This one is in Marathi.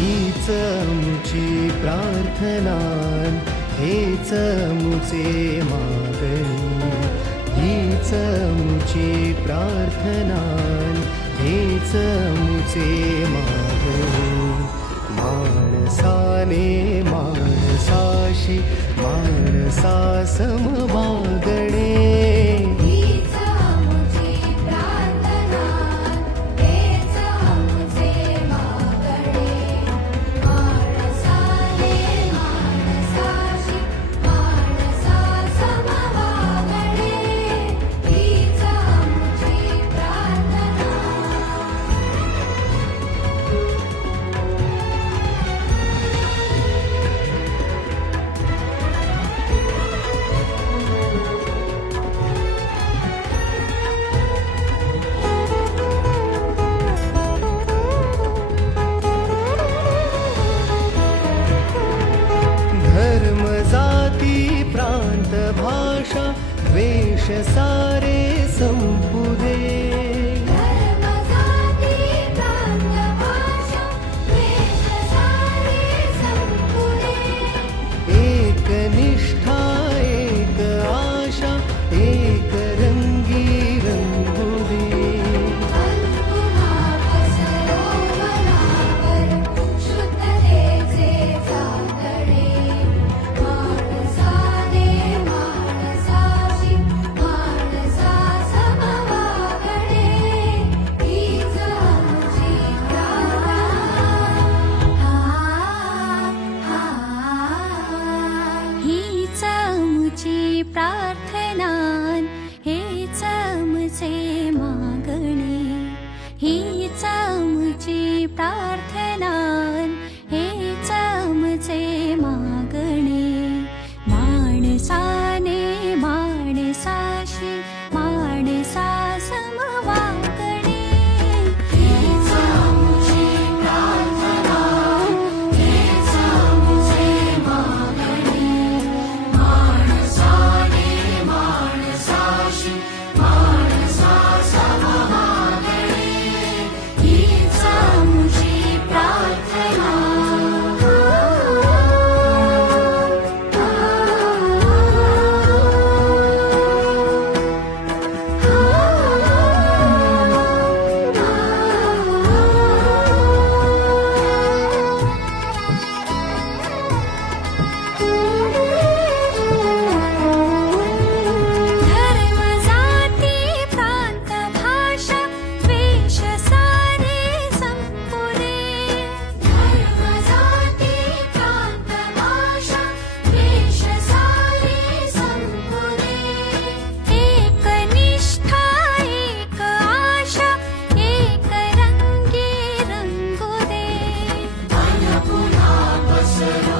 हीच आमची प्रार्थना, हेच आमचे मागणी. हीच आमची प्रार्थना, हेच आमचे मागणी. माणसाने माणसाशी माणसा समवागणे. भाषा द्वेष सारे संपू दे. एक निष्ठा एक आशा एक रंगी रंगू दे. प्रार्थना हेच आमचे मागणे. हीच आमची प्रार्थना, हेच आमचे मागणे. माणसाने माणसाशी माणसा समवागणे. हीच आमची प्रार्थना, हेच आमचे मागणे. Yes.